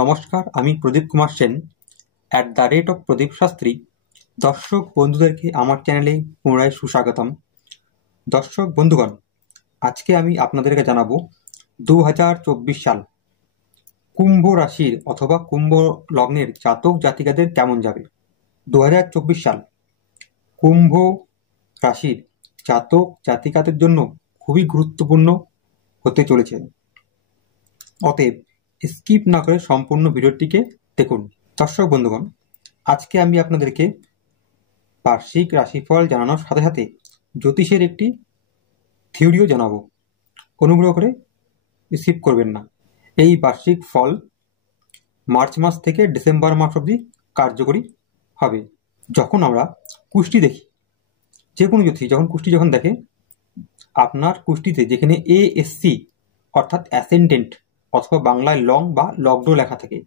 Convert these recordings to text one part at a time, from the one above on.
নমস্কার, আমি প্রদীপ কুমার সেন @প্রদীপ শাস্ত্রী। দর্শক বন্ধুদেরকে আমার চ্যানেলে পুনরায় সুস্বাগতম। দর্শক বন্ধুগণ, আজকে আমি আপনাদেরকে জানাবো 2024 সাল কুম্ভ রাশির অথবা কুম্ভ লগ্নের জাতক জাতিকাদের কেমন যাবে। 2024 সাল কুম্ভ রাশির জাতক জাতিকাদের জন্য খুবই গুরুত্বপূর্ণ হতে চলেছে। অতএব স্কিপ না করে সম্পূর্ণ ভিডিওটিকে দেখুন। দর্শক বন্ধুগণ, আজকে আমি আপনাদেরকে বার্ষিক রাশিফল জানানোর সাথে সাথে জ্যোতিষের একটি থিওরিও জানাবো। অনুগ্রহ করে স্কিপ করবেন না। এই বার্ষিক ফল মার্চ মাস থেকে ডিসেম্বর মাস অবধি কার্যকরী হবে। যখন আমরা কুষ্টি দেখি, যে কোনো জ্যোতিষী যখন কুষ্টি দেখে, আপনার কুষ্টিতে যেখানে ASC অর্থাৎ অ্যাসেন্ডেন্ট অথবা বাংলায় লং বা লগ্ন লেখা থাকে,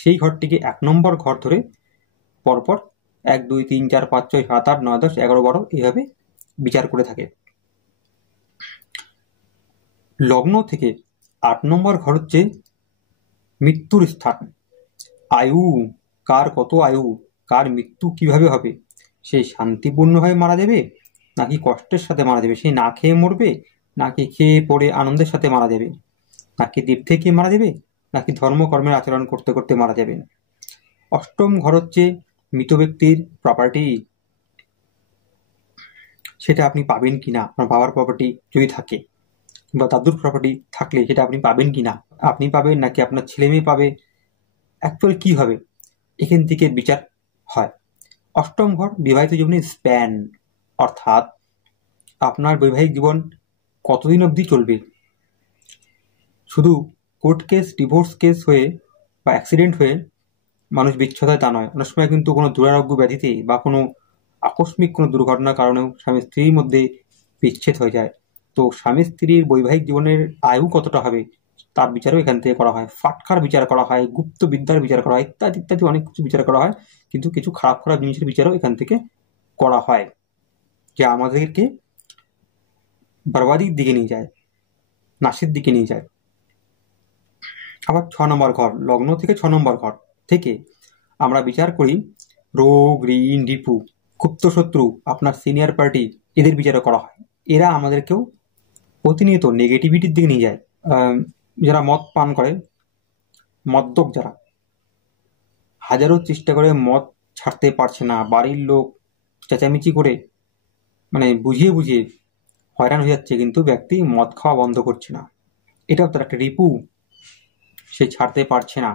সেই ঘরটিকে 1 নম্বর ঘর ধরে পরপর 1, 2, 3, 4, 5, 6, 7, 8, 9, 10, 11, 12 এইভাবে বিচার করে থাকে। লগ্ন থেকে 8 নম্বর ঘর হচ্ছে মৃত্যুর স্থান। আয়ু, কার কত আয়ু, কার মৃত্যু কিভাবে হবে, সে শান্তিপূর্ণভাবে মারা যাবে নাকি কষ্টের সাথে মারা যাবে, সে না খেয়ে মরবে নাকি খেয়ে পড়ে আনন্দের সাথে মারা যাবে, নাকি তীর্থে গিয়ে মারা যাবে নাকি ধর্মকর্মের আচরণ করতে করতে মারা যাবে। অষ্টম ঘর হচ্ছে মৃত ব্যক্তির প্রপার্টি, সেটা আপনি পাবেন কিনা। আপনার বাবার প্রপার্টি যদি থাকে বা দাদুর প্রপার্টি থাকলে সেটা আপনি পাবেন কিনা, আপনি পাবেন নাকি আপনার ছেলে মেয়ে পাবে, অ্যাকচুয়ালি কি হবে, এখান থেকে বিচার হয়। অষ্টম ঘর বিবাহিত জীবনের স্প্যান, অর্থাৎ আপনার বৈবাহিক জীবন কতদিন অবধি চলবে। শুধু কোর্ট কেস, ডিভোর্স কেস হয়ে বা অ্যাক্সিডেন্ট হয়ে মানুষ বিচ্ছেদ হয় তা নয়। অনেক সময় কিন্তু কোনো দুরারোগ্য ব্যাধিতে বা কোনো আকস্মিক কোনো দুর্ঘটনার কারণেও স্বামী স্ত্রীর মধ্যে বিচ্ছেদ হয়ে যায়। তো স্বামী স্ত্রীর বৈবাহিক জীবনের আয়ু কতটা হবে তার বিচারও এখান থেকে করা হয়। ফাটকার বিচার করা হয়, গুপ্ত বিদ্যার বিচার করা হয়, ইত্যাদি ইত্যাদি অনেক কিছু বিচার করা হয়। কিন্তু কিছু খারাপ খারাপ জিনিসের বিচারও এখান থেকে করা হয়, যা আমাদেরকে বরবাদির দিকে নিয়ে যায়, নাশের দিকে নিয়ে যায়। আবার 6 নম্বর ঘর, লগ্ন থেকে 6 নম্বর ঘর থেকে আমরা বিচার করি রোগ, ঋণ, রিপু, গুপ্ত শত্রু, আপনার সিনিয়র পার্টি, এদের বিচারও করা হয়। এরা আমাদেরকেও প্রতিনিয়ত নেগেটিভিটির দিকে নিয়ে যায়। যারা মদ পান করে, মদ্যপ যারা, হাজারো চেষ্টা করে মদ ছাড়তে পারছে না, বাড়ির লোক চেঁচামেচি করে মানে বুঝিয়ে বুঝিয়ে হয়রান হয়ে যাচ্ছে, কিন্তু ব্যক্তি মদ খাওয়া বন্ধ করছে না। এটাও তার একটা রিপু, সে ছাড়তে পারছে না।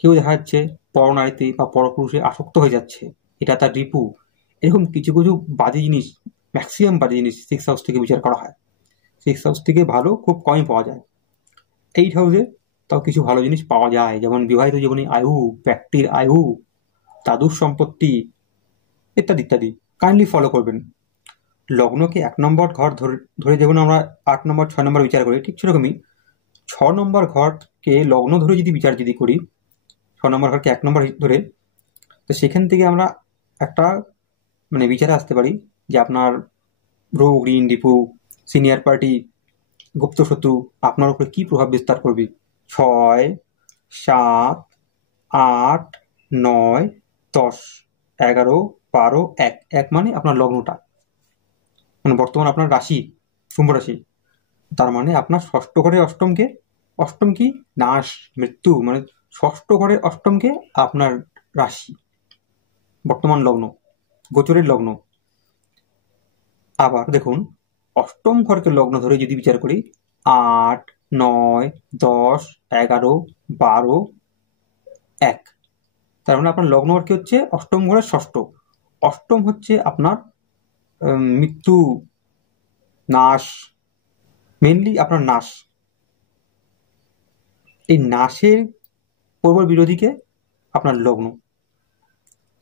কেউ দেখা যাচ্ছে পরনারীতে বা পরপুরুষে আসক্ত হয়ে যাচ্ছে, এটা তার রিপু। এরকম কিছু কিছু বাজে জিনিস, ম্যাক্সিমাম বাজে জিনিস 6 হাউস থেকে বিচার করা হয়। 6 হাউস থেকে ভালো খুব কমই পাওয়া যায়। 8 হাউসে তাও কিছু ভালো জিনিস পাওয়া যায়, যেমন বিবাহিত জীবনে আয়ু, ব্যক্তির আয়ু, দাদুর সম্পত্তি, ইত্যাদি ইত্যাদি। কাইন্ডলি ফলো করবেন। লগ্নকে 1 নম্বর ঘর ধরে যেমন আমরা 8 নম্বর 6 নম্বর বিচার করি, ঠিক সেরকমই 6 নম্বর ঘরকে লগ্ন ধরে যদি বিচার করি, 6 নম্বর ঘরকে 1 নম্বর ধরে, তো সেখান থেকে আমরা একটা বিচারে আসতে পারি যে আপনার রোগ, ঋণ, রিপু, সিনিয়র পার্টি, গুপ্ত শত্রু আপনার উপরে কি প্রভাব বিস্তার করবে। 6, 7, 8, 9, 10, 11, 12, 1 মানে আপনার লগ্নটা, বর্তমান আপনার রাশি কুম্ভ রাশি। তার মানে আপনার ষষ্ঠ ঘরে অষ্টমকে, অষ্টম কি নাশ, মৃত্যু, ষষ্ঠ ঘরে অষ্টমকে আপনার রাশি, বর্তমান লগ্ন, গোচরের লগ্ন। আবার দেখুন, অষ্টম ঘরকে লগ্ন ধরে যদি বিচার করি 8, 9, 10, 11, 12, 1, তার মানে আপনার লগ্ন ঘর কি হচ্ছে অষ্টম ঘরের ষষ্ঠ। অষ্টম হচ্ছে আপনার মৃত্যু, নাশ, মেনলি আপনার নাশ। এই নাশের প্রবল বিরোধীকে আপনার লগ্ন।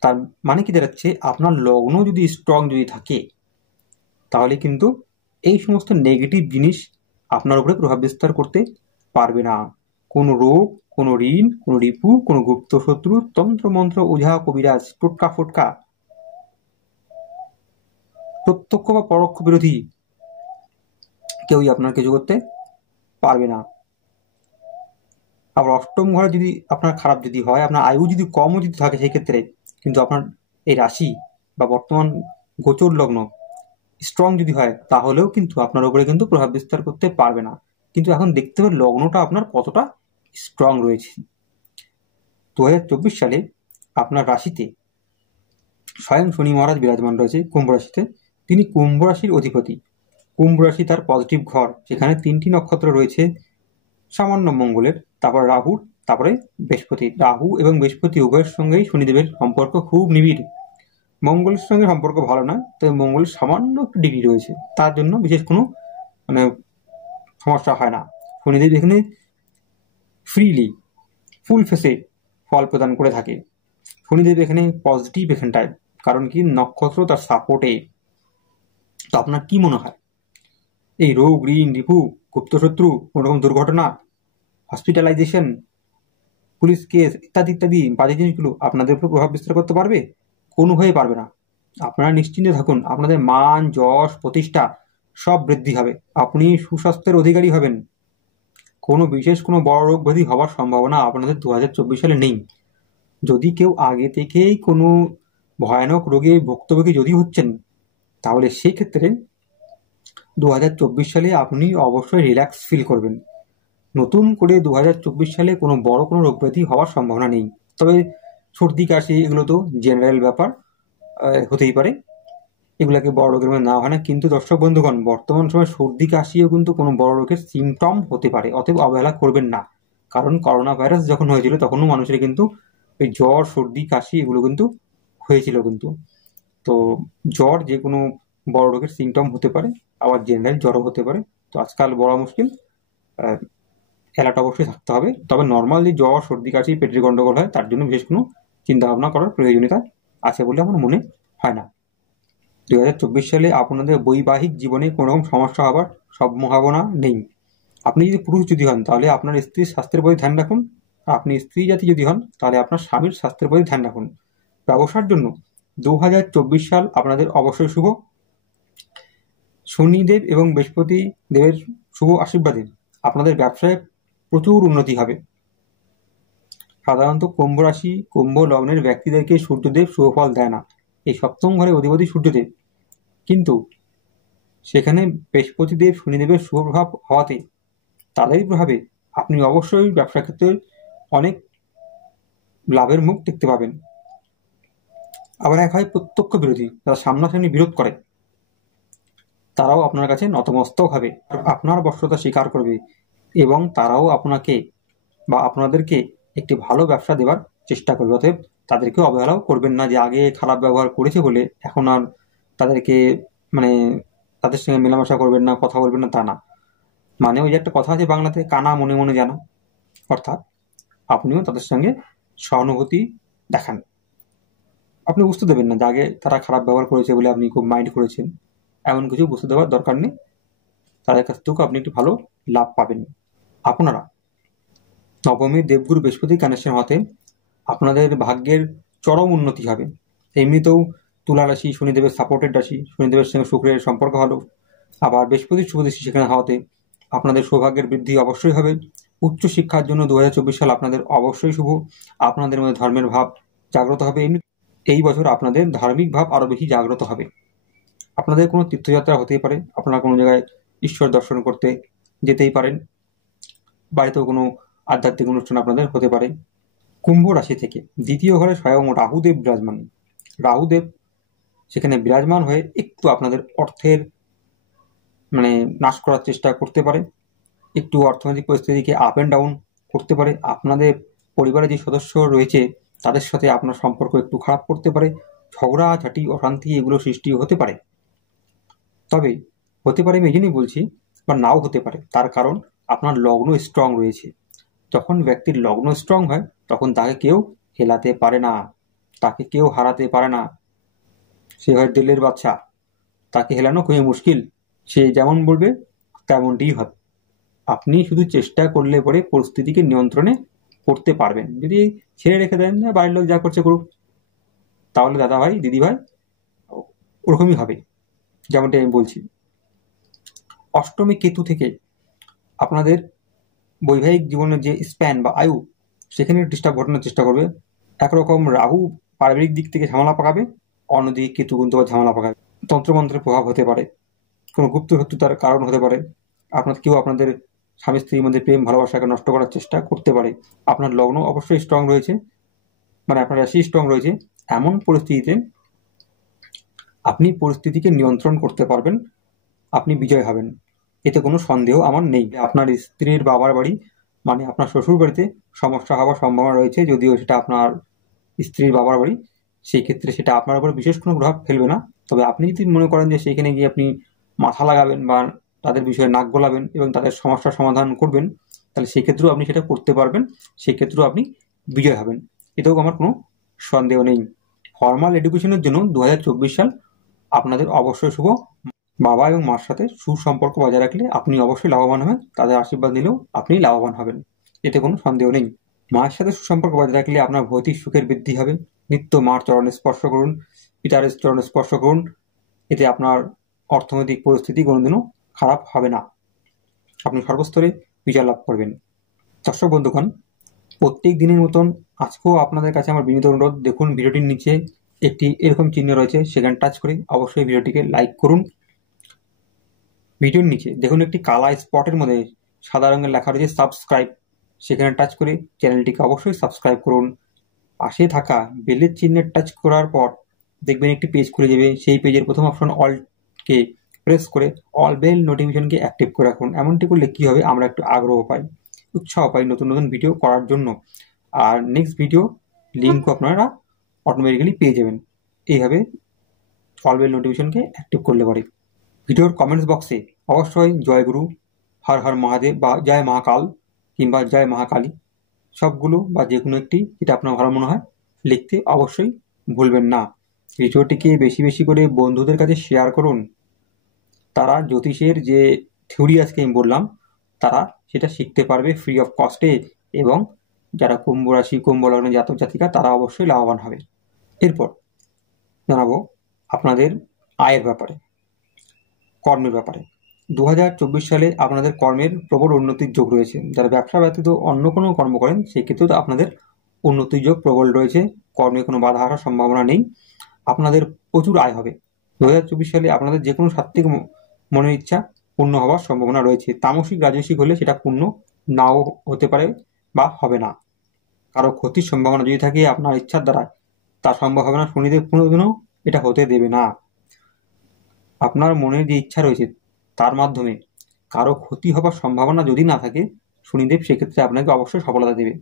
তার মানে কি দাঁড়াচ্ছে, আপনার লগ্ন যদি স্ট্রং যদি থাকে তাহলে কিন্তু এই সমস্ত নেগেটিভ জিনিস আপনার উপরে প্রভাব বিস্তার করতে পারবে না। কোনো রোগ, কোনো ঋণ, কোনো রিপু, কোনো গুপ্ত শত্রু, তন্ত্রমন্ত্র, ওঝা, কবিরাজ, টোটকা ফোটকা, প্রত্যক্ষ বা পরোক্ষ বিরোধী কেউই আপনার কিছু করতে পারবে না। আবার অষ্টম ঘরে যদি আপনার খারাপ যদি হয়, আপনার আয়ু যদি কমও যদি থাকে সেক্ষেত্রে কিন্তু আপনার এই রাশি বা বর্তমান গোচর লগ্ন স্ট্রং যদি হয় তাহলেও কিন্তু আপনার উপরে কিন্তু প্রভাব বিস্তার করতে পারবে না। কিন্তু এখন দেখতে হবে লগ্নটা আপনার কতটা স্ট্রং রয়েছে। 2024 সালে আপনার রাশিতে স্বয়ং শনি মহারাজ বিরাজমান রয়েছে কুম্ভ রাশিতে। তিনি কুম্ভ রাশির অধিপতি। কুম্ভ রাশি তার পজিটিভ ঘর, যেখানে 3টি নক্ষত্র রয়েছে সামান্য মঙ্গলের, তারপর রাহুর, তারপরে বৃহস্পতি। রাহু এবং বৃহস্পতি উভয়ের সঙ্গেই শনিদেবের সম্পর্ক খুব নিবিড়। মঙ্গলের সঙ্গে সম্পর্ক ভালো নয়, তবে মঙ্গলের সামান্য একটু ডিগ্রি রয়েছে, তার জন্য বিশেষ কোনো মানে সমস্যা হয় না। শনিদেব এখানে ফ্রিলি ফুল ফেসে ফল প্রদান করে থাকে। শনিদেব এখানে পজিটিভ এখানটায়, কারণ কি নক্ষত্র তার সাপোর্টে। তো আপনার কি মনে হয় এই রোগ, ঋণ, রিপু, গুপ্তশত্রু, কোনোরকম দুর্ঘটনা, হসপিটালাইজেশন, পুলিশ কেস ইত্যাদি ইত্যাদি বাজে জিনিসগুলো আপনাদের উপর প্রভাব বিস্তার করতে পারবে? কোনোভাবেই পারবে না। আপনারা নিশ্চিন্তে থাকুন, আপনাদের মান, যশ, প্রতিষ্ঠা সব বৃদ্ধি হবে। আপনি সুস্বাস্থ্যের অধিকারী হবেন। কোনো বিশেষ কোনো বড় রোগ ব্যাধি হওয়ার সম্ভাবনা আপনাদের 2024 সালে নেই। যদি কেউ আগে থেকেই কোনো ভয়ানক রোগে ভুক্তভোগী যদি হচ্ছেন, তাহলে সেক্ষেত্রে 2024 সালে আপনি অবশ্যই রিল্যাক্স ফিল করবেন। নতুন করে 2024 সালে কোনো বড় কোনো রোগ ব্যাধি হওয়ার সম্ভাবনা নেই। তবে সর্দি কাশি এগুলো তো জেনারেল ব্যাপার, হতেই পারে, এগুলাকে বড় রোগের মধ্যে নেওয়া হয় না। কিন্তু দর্শক বন্ধুগণ, বর্তমান সময় সর্দি কাশিও কিন্তু কোনো বড় রোগের সিমটম হতে পারে, অতএব অবহেলা করবেন না। কারণ করোনা ভাইরাস যখন হয়েছিল তখনও মানুষের কিন্তু এই জ্বর, সর্দি, কাশি এগুলো কিন্তু হয়েছিল কিন্তু। তো জ্বর যে কোনো বড় রোগের সিমটম হতে পারে, আবার জেনারেল জ্বরও হতে পারে। তো আজকাল বড় মুশকিল, অ্যালার্ট অবশ্যই থাকতে হবে। তবে নর্মাল যে জ্বর, সর্দি, কাশি, পেটের গন্ডগোল হয় তার জন্য বিশেষ কোনো চিন্তা ভাবনা করার প্রয়োজনীয়তা আছে বলে আমার মনে হয় না। 2024 সালে আপনাদের বৈবাহিক জীবনে কোনো রকম সমস্যা হবার সম্ভাবনা নেই। আপনি যদি পুরুষ যদি হন তাহলে আপনার স্ত্রীর স্বাস্থ্যের প্রতি ধ্যান রাখুন। আপনি স্ত্রী জাতি যদি হন তাহলে আপনার স্বামীর স্বাস্থ্যের প্রতি ধ্যান রাখুন। ব্যবসার জন্য 2024 সাল আপনাদের অবশ্যই শুভ। শনিদেব এবং বৃহস্পতি দেবের শুভ আশীর্বাদে আপনাদের ব্যবসায় প্রচুর উন্নতি হবে। সাধারণত কুম্ভ রাশি, কুম্ভ লগ্নের ব্যক্তিদেরকে সূর্যদেব শুভ ফল দেয় না। এই সপ্তম ঘরে অধিপতি সূর্যদেব, কিন্তু সেখানে বৃহস্পতিদেব শনিদেবের শুভ প্রভাব হওয়াতে তাদেরই প্রভাবে আপনি অবশ্যই ব্যবসা ক্ষেত্রে অনেক লাভের মুখ দেখতে পাবেন। আবার এক হয় প্রত্যক্ষ বিরোধী, যারা সামনাসামনি বিরোধ করে, তারাও আপনার কাছে নতমস্তক হবে, আপনার বশ্যতা স্বীকার করবে এবং তারাও আপনাকে বা আপনাদেরকে একটি ভালো ব্যবসা দেওয়ার চেষ্টা করবে। অতএব তাদেরকে অবহেলাও করবেন না যে আগে খারাপ ব্যবহার করেছে বলে এখন আর তাদেরকে মানে তাদের সঙ্গে মেলামেশা করবেন না, কথা বলবেন না, তা না। মানে ওই যে একটা কথা আছে বাংলাতে, কানা মনে মনে জানা, অর্থাৎ আপনিও তাদের সঙ্গে সহানুভূতি দেখান। আপনি বুঝতে দেবেন না যে আগে তারা খারাপ ব্যবহার করেছে বলে আপনি খুব মাইন্ড করেছেন, এমন কিছু বুঝতে দেওয়ার দরকার নেই। তাদের কাছ থেকেও আপনি একটি ভালো লাভ পাবেন। আপনারা নবমী দেবগুরু বৃহস্পতি কানেকশন হতে আপনাদের ভাগ্যের চরম উন্নতি হবে। এমনিতেও তুলা রাশি শনিদেবের সাপোর্টেড রাশি, শনিদেবের সঙ্গে শুক্রের সম্পর্ক ভালো, আবার বৃহস্পতির শুভ দৃষ্টি সেখানে হওয়াতে আপনাদের সৌভাগ্যের বৃদ্ধি অবশ্যই হবে। উচ্চ শিক্ষার জন্য 2024 সাল আপনাদের অবশ্যই শুভ। আপনাদের মধ্যে ধর্মের ভাব জাগ্রত হবে। এই বছর আপনাদের ধার্মিক ভাব আরো বেশি জাগ্রত হবে। আপনাদের কোনো তীর্থযাত্রা হতেই পারে, আপনারা কোনো জায়গায় ঈশ্বর দর্শন করতে যেতেই পারেন, বাড়িতেও কোনো আধ্যাত্মিক অনুষ্ঠান আপনাদের হতে পারে। কুম্ভ রাশি থেকে দ্বিতীয় ঘরে স্বয়ং রাহুদেব বিরাজমান। রাহুদেব সেখানে বিরাজমান হয়ে একটু আপনাদের অর্থের মানে নাশ করার চেষ্টা করতে পারে, একটু অর্থনৈতিক পরিস্থিতিকে আপ অ্যান্ড ডাউন করতে পারে। আপনাদের পরিবারের যে সদস্য রয়েছে তাদের সাথে আপনার সম্পর্ক একটু খারাপ করতে পারে, ঝগড়াঝাটি, অশান্তি এগুলো সৃষ্টি হতে পারে। তবে হতে পারে আমি এই জন্যই বলছি, বা নাও হতে পারে, তার কারণ আপনার লগ্ন স্ট্রং রয়েছে। যখন ব্যক্তির লগ্ন স্ট্রং হয় তখন তাকে কেউ হেলাতে পারে না, তাকে কেউ হারাতে পারে না। সে হয় দিল্লির বাদশা, তাকে হেলানো খুবই মুশকিল। সে যেমন বলবে তেমনটিই হবে। আপনি শুধু চেষ্টা করলে পরে পরিস্থিতিকে নিয়ন্ত্রণে করতে পারবেন। যদি ছেড়ে রেখে দেন না বাড়ির লোক যা করছে করুক, তাহলে দাদা ভাই দিদি ভাই ওরকমই হবে, যেমনটি আমি বলছি। অষ্টমী কেতু থেকে আপনাদের বৈবাহিক জীবনের যে স্প্যান বা আয়ু, সেখানে ডিস্টার্ব ঘটানোর চেষ্টা করবে। একরকম রাহু পারিবারিক দিক থেকে ঝামেলা পাকাবে, অন্যদিকে কেতু কিন্তু ঝামেলা পাকাবে। তন্ত্রমন্ত্রের প্রভাব হতে পারে, কোনো গুপ্ত শত্রুতার কারণ হতে পারে, কেউ আপনাদের স্বামী স্ত্রীর মধ্যে প্রেম ভালোবাসাকে নষ্ট করার চেষ্টা করতে পারে। আপনার লগ্ন অবশ্যই স্ট্রং রয়েছে, মানে আপনার রাশি স্ট্রং রয়েছে, এমন পরিস্থিতিতে আপনি পরিস্থিতিকে নিয়ন্ত্রণ করতে পারবেন, আপনি বিজয় হবেন, এতে কোনো সন্দেহ আমার নেই। আপনার স্ত্রীর বাবার বাড়ি মানে আপনার শ্বশুর বাড়িতে সমস্যা হওয়ার সম্ভাবনা রয়েছে, যদিও সেটা আপনার স্ত্রীর বাবার বাড়ি, সেই ক্ষেত্রে সেটা আপনার উপর বিশেষ কোনো প্রভাব ফেলবে না। তবে আপনি যদি মনে করেন যে সেইখানে গিয়ে আপনি মাথা লাগাবেন বা তাদের বিষয়ে নাক গলাবেন এবং তাদের সমস্যার সমাধান করবেন, তাহলে সেক্ষেত্রেও আপনি সেটা করতে পারবেন, সেক্ষেত্রেও আপনি বিজয় হবেন, এতেও আমার কোনো সন্দেহ নেই। ফর্মাল এডুকেশনের জন্য 2024 সাল আপনাদের অবশ্যই শুভ। বাবা এবং মার সাথে সুসম্পর্ক বজায় রাখলে আপনি অবশ্যই লাভবান হবেন, তাদের আশীর্বাদ নিলেও আপনি লাভবান হবেন, এতে কোনো সন্দেহ নেই। মায়ের সাথে সুসম্পর্ক বজায় রাখলে আপনার ভৌতিক সুখের বৃদ্ধি হবে। নিত্য মার চরণে স্পর্শ করুন, পিতার চরণে স্পর্শ করুন, এতে আপনার অর্থনৈতিক পরিস্থিতি কোনোদিনও খারাপ হবে না, আপনি সর্বস্তরে বিজয় লাভ করবেন। দর্শক বন্ধুগণ, প্রত্যেক দিনের মতন আজকেও আপনাদের কাছে আমার বিনীত অনুরোধ, দেখুন ভিডিওটির নিচে একটি এরকম চিহ্ন রয়েছে, সেখানে টাচ করে অবশ্যই ভিডিওটিকে লাইক করুন। ভিডিওর নিচে দেখুন একটি কালা স্পটের মধ্যে সাদা রঙের লেখা রয়েছে সাবস্ক্রাইব, সেখানে টাচ করে চ্যানেলটিকে অবশ্যই সাবস্ক্রাইব করুন। পাশে থাকা বেলের চিহ্নে টাচ করার পর দেখবেন একটি পেজ খুলে যাবে, সেই পেজের প্রথম অপশন অলকে প্রেস করে অল বেল নোটিফিকেশনকে অ্যাক্টিভ করে রাখুন। এমনটি করলে কি হবে, আমরা একটু আগ্রহ পাই, উৎসাহ পাই নতুন নতুন ভিডিও করার জন্য, আর নেক্সট ভিডিও লিঙ্কও আপনারা অটোমেটিক্যালি পেয়ে যাবেন এইভাবে অল বেল নোটিফিকেশনকে অ্যাক্টিভ করলে পারে। ভিডিওর কমেন্টস বক্সে অবশ্যই জয় গুরু, হর হর মহাদেব বা জয় মহাকাল কিংবা জয় মহাকালী সবগুলো বা যে কোনো একটি যেটা আপনার ভালো মনে হয় লিখতে অবশ্যই ভুলবেন না। ভিডিওটিকে বেশি বেশি করে বন্ধুদের কাছে শেয়ার করুন, তারা জ্যোতিষের যে থিওরি আজকে আমি বললাম তারা সেটা শিখতে পারবে ফ্রি অফ কস্টে, এবং যারা কুম্ভ রাশি কুম্ভ লগ্ন জাতক জাতিকা তারা অবশ্যই লাভবান হবে। এরপর জানাবো আপনাদের আয়ের ব্যাপারে, কর্মের ব্যাপারে। 2024 সালে আপনাদের কর্মের প্রবল উন্নতির যোগ রয়েছে। যারা ব্যবসা ব্যতীত অন্য কোনো কর্ম করেন সেক্ষেত্রেও আপনাদের উন্নতির যোগ প্রবল রয়েছে, কর্মে কোনো বাধা আসার সম্ভাবনা নেই, আপনাদের প্রচুর আয় হবে। 2024 সালে আপনাদের যে কোনো সাত্ত্বিক মনের ইচ্ছা পূর্ণ হওয়ার সম্ভাবনা রয়েছে। তামসিক রাজসিক হলে সেটা পূর্ণ নাও হতে পারে বা হবে না। কারো ক্ষতির সম্ভাবনা যদি থাকে আপনার ইচ্ছার দ্বারা, তা সম্ভব হবে না, শনিদেব কোনোদিনও এটা হতে দেবে না। আপনার মনের যে ইচ্ছা রয়েছে তার মাধ্যমে কারো ক্ষতি হবার সম্ভাবনা যদি না থাকে, শনিদেব সেক্ষেত্রে আপনাকে অবশ্যই সফলতা দেবে।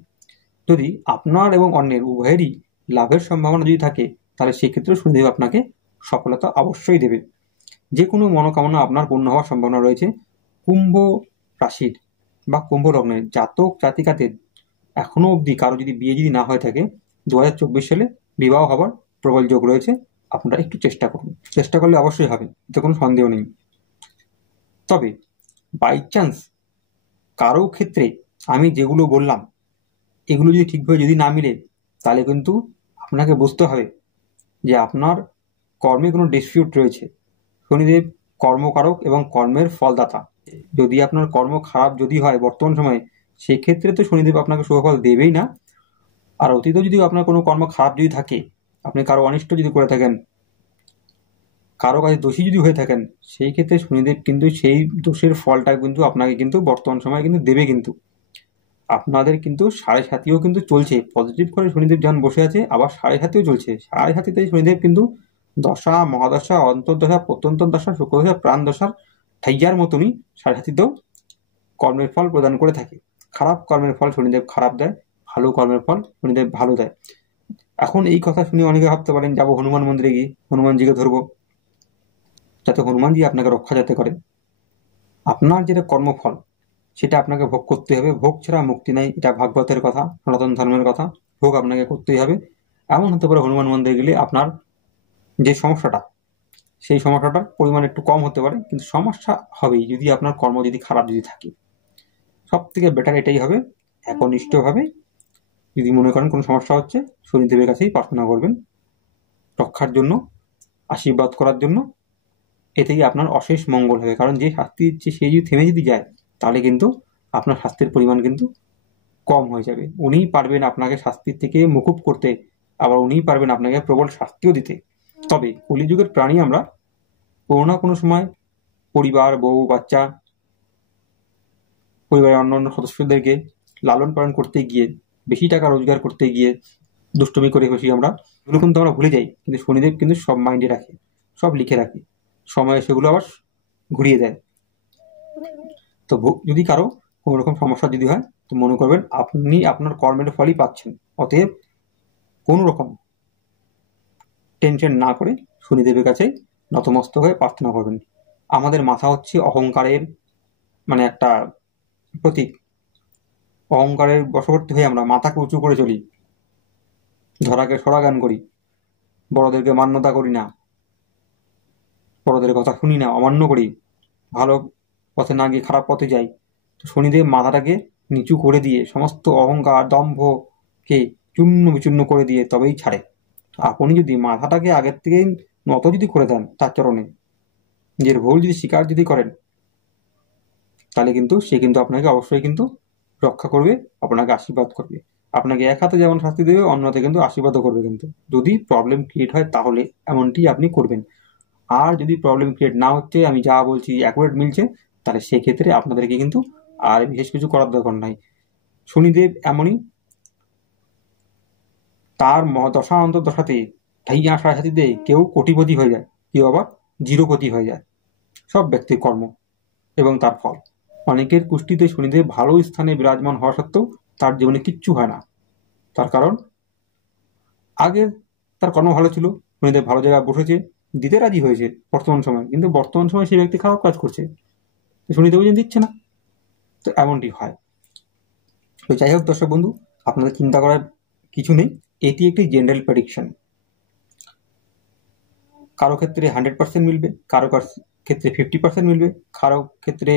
যদি আপনার এবং অন্যের উভয়েরই লাভের সম্ভাবনা যদি থাকে, তাহলে সেক্ষেত্রে শনিদেব আপনাকে সফলতা অবশ্যই দেবে। যে কোনো মনোকামনা আপনার পূর্ণ হওয়ার সম্ভাবনা রয়েছে। কুম্ভ রাশির বা কুম্ভ লগ্নের জাতক জাতিকাদের এখনো অবধি কারো যদি বিয়ে যদি না হয়ে থাকে, 2024 সালে বিবাহ হবার প্রবল যোগ রয়েছে। আপনারা একটু চেষ্টা করুন, চেষ্টা করলে অবশ্যই হবে, এতে কোনো সন্দেহ নেই। তবে বাই চান্স কারো ক্ষেত্রে আমি যেগুলো বললাম এগুলো যদি ঠিকভাবে যদি না মিলে, তাহলে কিন্তু আপনাকে বুঝতে হবে যে আপনার কর্মে কোনো ডিসপিউট রয়েছে। শনিদেব কর্মকারক এবং কর্মের ফলদাতা, যদি আপনার কর্ম খারাপ যদি হয় বর্তমান সময়ে, সেক্ষেত্রে তো শনিদেব আপনাকে শুভফল দেবেই না। আর অতীতেও যদি আপনার কোনো কর্ম খারাপ যদি থাকে, আপনি কারো অনিষ্ট যদি করে থাকেন, কারো কাছে দোষী যদি হয়ে থাকেন, সেই ক্ষেত্রে শনিদেব কিন্তু সেই দোষের ফলটা কিন্তু আপনাকে কিন্তু বর্তমান সময়ে কিন্তু দেবে। কিন্তু আপনাদের কিন্তু 7.5 কিন্তু চলছে, পজিটিভ করে শনিদেব যখন বসে আছে, আবার 7.5 চলছে। 7.5 শনিদেব কিন্তু দশা, মহাদশা, অন্তর্দশা, প্রত্যন্তর দশা, শুক্রদশা, প্রাণ দশার ঠাইয়ার মতনই 7.5 কর্মের ফল প্রদান করে থাকে। খারাপ কর্মের ফল শনিদেব খারাপ দেয়, ভালো কর্মের ফল শনিদেব ভালো দেয়। এখন এই কথা শুনে অনেকে ভাবতে পারেন যাবো হনুমান মন্দিরে গিয়ে হনুমানজিকে ধরবো, যাতে হনুমানজি আপনাকে রক্ষা যাতে করে। আপনার যেটা কর্মফল সেটা আপনাকে ভোগ করতে হবে, ভোগ ছাড়া মুক্তি নাই, এটা ভাগবতের কথা, সনাতন ধর্মের কথা। ভোগ আপনাকে করতেই হবে। এমন হতে পারে হনুমান মন্দিরে গেলে আপনার যে সমস্যাটা, সেই সমস্যাটার পরিমাণ একটু কম হতে পারে, কিন্তু সমস্যা হবেই যদি আপনার কর্ম যদি খারাপ যদি থাকে। সব থেকে বেটার এটাই হবে, একনিষ্ঠভাবে যদি মনে করেন কোনো সমস্যা হচ্ছে, শনিদেবের কাছেই প্রার্থনা করবেন রক্ষার জন্য, আশীর্বাদ করার জন্য। এতেই আপনার অশেষ মঙ্গল হবে, কারণ যে শাস্তি দিচ্ছে সেই যদি থেমে যদি যায়, তাহলে কিন্তু আপনার শাস্তির পরিমাণ কিন্তু কম হয়ে যাবে। উনিই পারবেন আপনাকে শাস্তির থেকে মুকুব করতে, আবার উনিই পারবেন আপনাকে প্রবল শাস্তিও দিতে। তবে কলিযুগের প্রাণী আমরা কোনো না কোনো সময় পরিবার, বউ, বাচ্চা, পরিবারের অন্যান্য সদস্যদেরকে লালন পালন করতে গিয়ে, বেশি টাকা রোজগার করতে গিয়ে দুষ্টমি করে বসি আমরা, এগুলো কিন্তু আমরা ভুলে যাই। কিন্তু শনিদেব কিন্তু সব মাইন্ডে রাখে, সব লিখে রাখে, সময়ে সেগুলো আবার ঘুরিয়ে দেয়। তো যদি কারো কোনো রকম সমস্যা যদি হয়, তো মনে করবেন আপনি আপনার কর্মের ফলই পাচ্ছেন। অতএব কোনো রকম টেনশন না করে শনিদেবের কাছে নতমস্তক হয়ে প্রার্থনা করবেন। আমাদের মাথা হচ্ছে অহংকারের একটা প্রতীক। অহংকারের বশবর্তী হয়ে আমরা মাথাকে উঁচু করে চলি, ধরাকে সরা গান করি, বড়দেরকে মান্যতা করি না, বড়দের কথা শুনি না, অমান্য করি, ভালো পথে না গিয়ে খারাপ পথে যাই। তো শনিদেব মাথাটাকে নিচু করে দিয়ে সমস্ত অহংকার, দম্ভকে চূর্ণ বিচূর্ণ করে দিয়ে তবেই ছাড়ে। আপনি যদি মাথাটাকে আগের থেকেই নত যদি করে দেন তার চরণে, নিজের ভুল যদি স্বীকার যদি করেন, তাহলে কিন্তু সে কিন্তু আপনাকে অবশ্যই কিন্তু রক্ষা করবে, আপনাকে আশীর্বাদ করবে। আপনাকে এক হাতে যেমন শাস্তি দেবে, অন্য হাতে কিন্তু আশীর্বাদও করবে। কিন্তু যদি প্রবলেম ক্রিয়েট হয় তাহলে এমনটি আপনি করবেন। আর যদি প্রবলেম ক্রিয়েট না হচ্ছে, আমি যা বলছি অ্যাকুরেট মিলছে, তাহলে সেক্ষেত্রে আপনাদেরকে কিন্তু আর বিশেষ কিছু করার দরকার নাই। শনিদেব এমনই, তার দশা অন্তর্দশাতে ঢাইয়া সাড়ে কেউ কোটিপতি হয়ে যায়, কেউ আবার জিরোপতি হয়ে যায়। সব ব্যক্তির কর্ম এবং তার ফল। অনেকের কুষ্টিতে শনিদেব ভালো স্থানে বিরাজমান হওয়া সত্ত্বেও তার জীবনে কিচ্ছু হয় না। তার কারণ আগে তার কর্ম ভালো ছিল, শনিদেব ভালো জায়গায় বসেছে, দিতে রাজি হয়েছে বর্তমান সময়, কিন্তু বর্তমান সময় সেই ব্যক্তি খারাপ কাজ করছে, শনিদেব যেন দিচ্ছে না। তো এমনটি হয়। তো যাই হোক দর্শক বন্ধু, আপনাদের চিন্তা করার কিছু নেই। এটি একটি জেনারেল প্রেডিকশন। কারো ক্ষেত্রে 100% মিলবে, কারো ক্ষেত্রে 50% মিলবে, কারো ক্ষেত্রে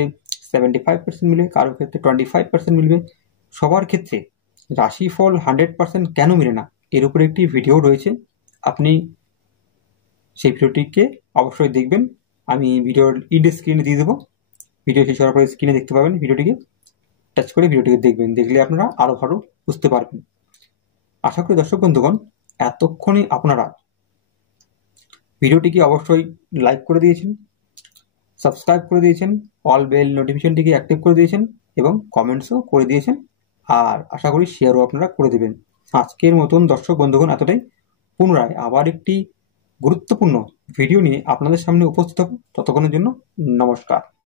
75% মিলবে, কারো ক্ষেত্রে 25% মিলবে। সবার ক্ষেত্রে রাশিফল 100% কেন মিলে না, এর উপরে একটি ভিডিও রয়েছে, আপনি সেই ভিডিওটিকে অবশ্যই দেখবেন। আমি ভিডিওর স্ক্রিনে দিয়ে দেবো। ভিডিও শেষ হওয়ার পরে স্ক্রিনে দেখতে পাবেন, ভিডিওটিকে টাচ করে ভিডিওটিকে দেখবেন, দেখলে আপনারা আরও ভালো বুঝতে পারবেন। আশা করি দর্শক বন্ধুগণ এতক্ষণে আপনারা ভিডিওটিকে অবশ্যই লাইক করে দিয়েছেন, সাবস্ক্রাইব করে দিয়েছেন, অল বেল নোটিফিকেশনটিকে অ্যাক্টিভ করে দিয়েছেন এবং কমেন্টসও করে দিয়েছেন। আর আশা করি শেয়ারও আপনারা করে দেবেন। আজকের মতন দর্শক বন্ধুগণ এতটাই। পুনরায় আবার একটি গুরুত্বপূর্ণ ভিডিও নিয়ে আপনাদের সামনে উপস্থিত হব। ততক্ষণের জন্য নমস্কার।